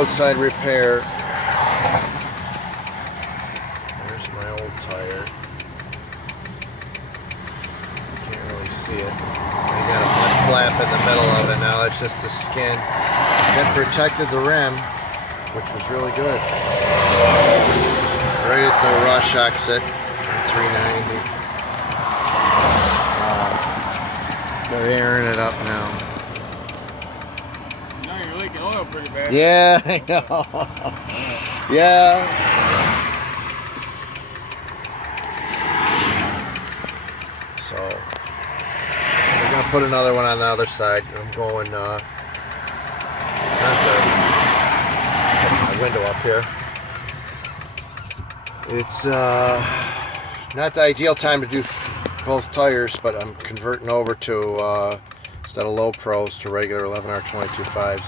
roadside repair. There's my old tire. Can't really see it. I got a mud flap in the middle of it now. It's just a skin. That protected the rim, which was really good. Right at the rush exit, 390. They're airing it up now. Now you're leaking oil pretty bad. Yeah, I know. Yeah. So we're gonna put another one on the other side. I'm going. Not my window up here. It's not the ideal time to do both tires, but I'm converting over to instead of low pros to regular 11r22.5s.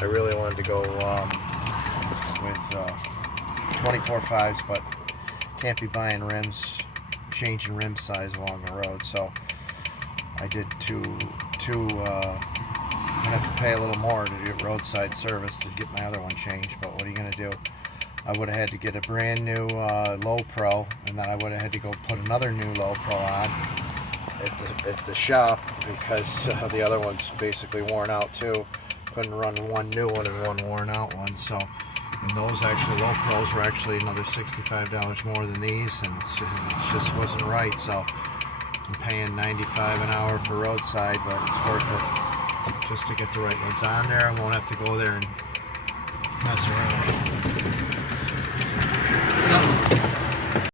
I really wanted to go with 24.5s, but can't be buying rims, changing rim size along the road. So I did two. I'm gonna have to pay a little more to do roadside service to get my other one changed. But what are you gonna do? I would have had to get a brand new low pro, and then I would have had to go put another new low pro on at the shop because the other one's basically worn out too. Couldn't run one new one and one worn out one. So, and those actually low pros were actually another $65 more than these, and it just wasn't right. So I'm paying $95 an hour for roadside, but it's worth it just to get the right ones on there. I won't have to go there and mess around.